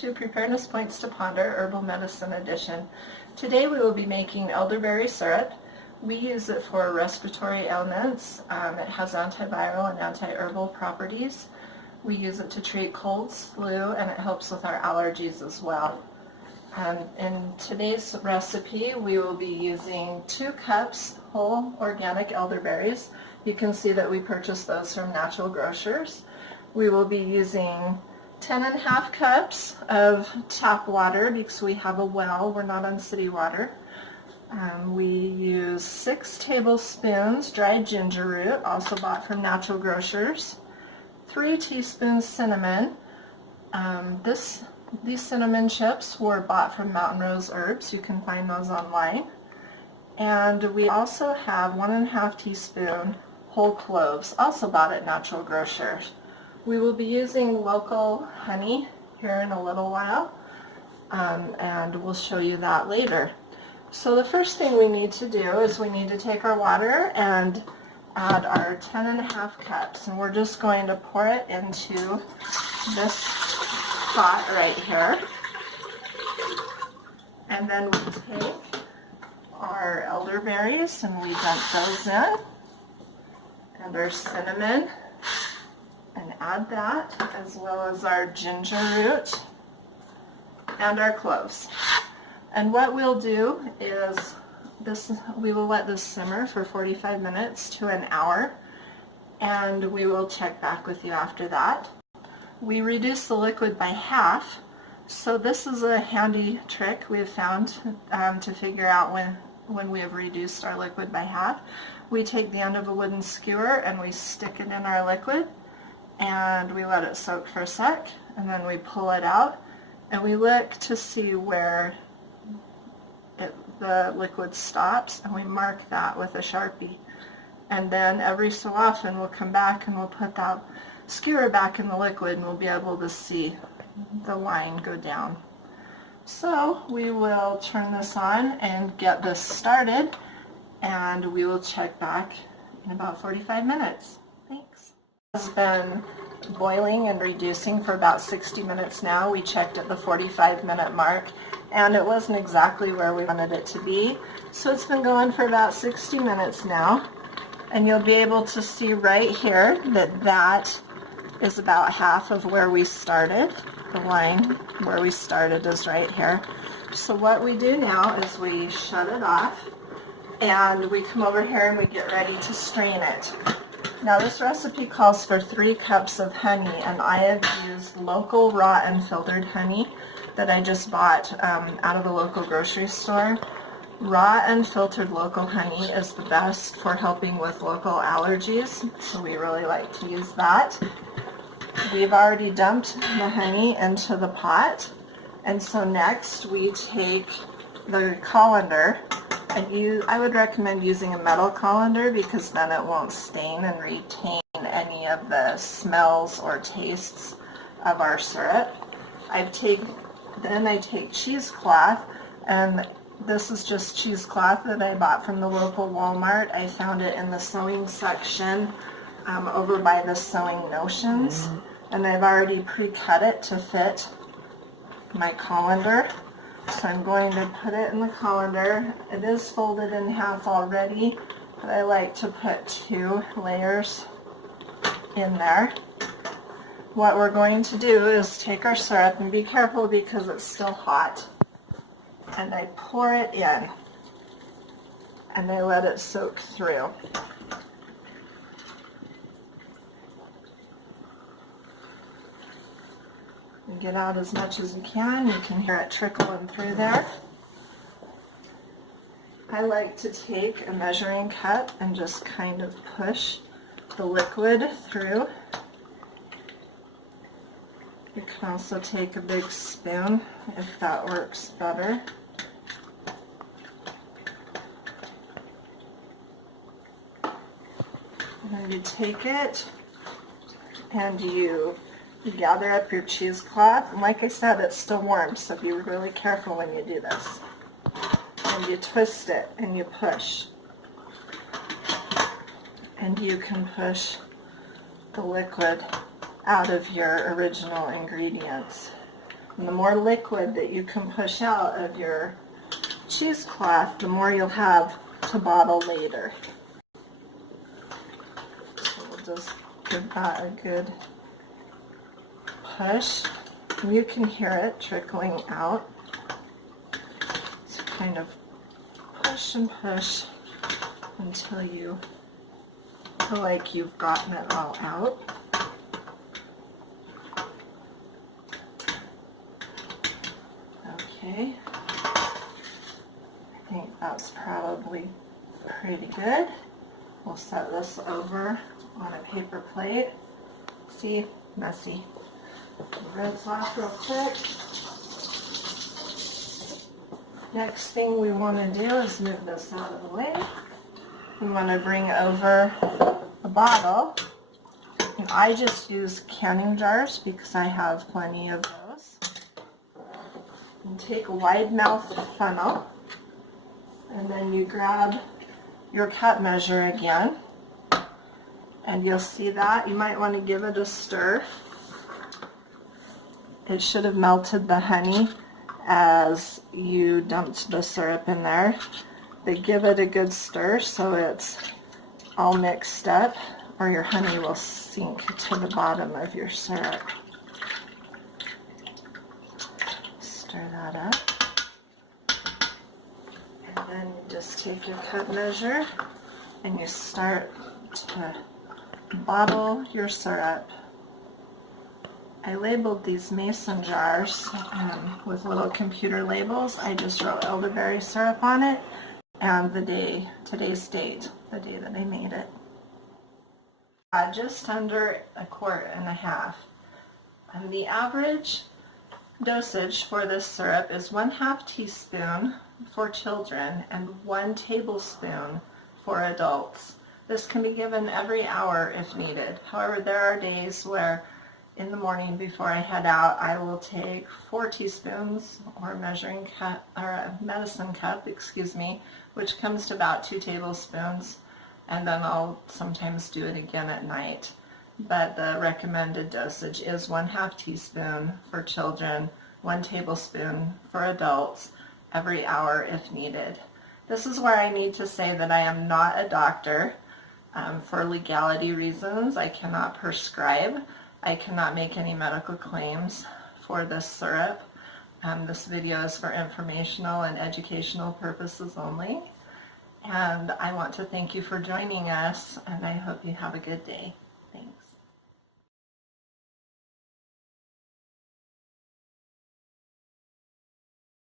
To Preparedness Points to Ponder Herbal Medicine Edition. Today we will be making elderberry syrup. We use it for respiratory ailments. It has antiviral and anti-herbal properties. We use it to treat colds, flu, and it helps with our allergies as well. In today's recipe we will be using 2 cups whole organic elderberries. You can see that we purchased those from natural grocers. We will be using 10.5 cups of tap water because we have a well, we're not on city water. We use 6 tablespoons dried ginger root, also bought from natural grocers, 3 teaspoons cinnamon. These cinnamon chips were bought from Mountain Rose Herbs. You can find those online. And we also have 1.5 teaspoon whole cloves, also bought at natural grocers. We will be using local honey here in a little while, and we'll show you that later. So the first thing we need to do is we need to take our water and add our 10.5 cups, and we're just going to pour it into this pot right here. And then we take our elderberries and we dump those in, and our cinnamon, and add that, as well as our ginger root and our cloves. And what we'll do is we will let this simmer for 45 minutes to an hour, and we will check back with you after that. We reduce the liquid by half, so this is a handy trick we have found to figure out when we have reduced our liquid by half. We take the end of a wooden skewer and we stick it in our liquid, and we let it soak for a sec, and then we pull it out and we look to see where the liquid stops, and we mark that with a Sharpie. And then every so often we'll come back and we'll put that skewer back in the liquid, and we'll be able to see the line go down. So we will turn this on and get this started, and we will check back in about 45 minutes. Thanks. It's been boiling and reducing for about 60 minutes now. We checked at the 45-minute mark, and it wasn't exactly where we wanted it to be. So it's been going for about 60 minutes now, and you'll be able to see right here that that is about half of where we started. The line where we started is right here. So what we do now is we shut it off, and we come over here and we get ready to strain it. Now this recipe calls for 3 cups of honey, and I have used local raw unfiltered honey that I just bought out of a local grocery store. Raw unfiltered local honey is the best for helping with local allergies, so we really like to use that. We've already dumped the honey into the pot, and so next we take the colander. And I would recommend using a metal colander because then it won't stain and retain any of the smells or tastes of our syrup. Then I take cheesecloth, and this is just cheesecloth that I bought from the local Walmart. I found it in the sewing section over by the Sewing Notions, and I've already pre-cut it to fit my colander. So I'm going to put it in the colander. It is folded in half already, but I like to put 2 layers in there. What we're going to do is take our syrup, and be careful because it's still hot, and I pour it in, and I let it soak through. And get out as much as you can. You can hear it trickling through there. I like to take a measuring cup and just kind of push the liquid through. You can also take a big spoon if that works better. And then you take it and you gather up your cheesecloth, and like I said, it's still warm, so be really careful when you do this. And you twist it and you push. And you can push the liquid out of your original ingredients. And the more liquid that you can push out of your cheesecloth, the more you'll have to bottle later. So we'll just give that a good push. And you can hear it trickling out. So kind of push and push until you feel like you've gotten it all out. Okay, I think that's probably pretty good. We'll set this over on a paper plate. See, messy. Rinse off real quick. Next thing we want to do is move this out of the way. We want to bring over a bottle. And I just use canning jars because I have plenty of those. And take a wide mouth funnel, and then you grab your cup measure again, and you'll see that you might want to give it a stir. It should have melted the honey as you dumped the syrup in there. But give it a good stir so it's all mixed up, or your honey will sink to the bottom of your syrup. Stir that up. And then you just take your cup measure and you start to bottle your syrup. I labeled these mason jars with little computer labels. I just wrote elderberry syrup on it and today's date, the day that I made it. Just under 1.5 quarts. And the average dosage for this syrup is 1/2 teaspoon for children and 1 tablespoon for adults. This can be given every hour if needed. However, there are days where in the morning before I head out, I will take 4 teaspoons or measuring cup, or a medicine cup, which comes to about 2 tablespoons, and then I'll sometimes do it again at night. But the recommended dosage is 1/2 teaspoon for children, 1 tablespoon for adults, every hour if needed. This is where I need to say that I am not a doctor. For legality reasons, I cannot prescribe. I cannot make any medical claims for this syrup. This video is for informational and educational purposes only. And I want to thank you for joining us, and I hope you have a good day.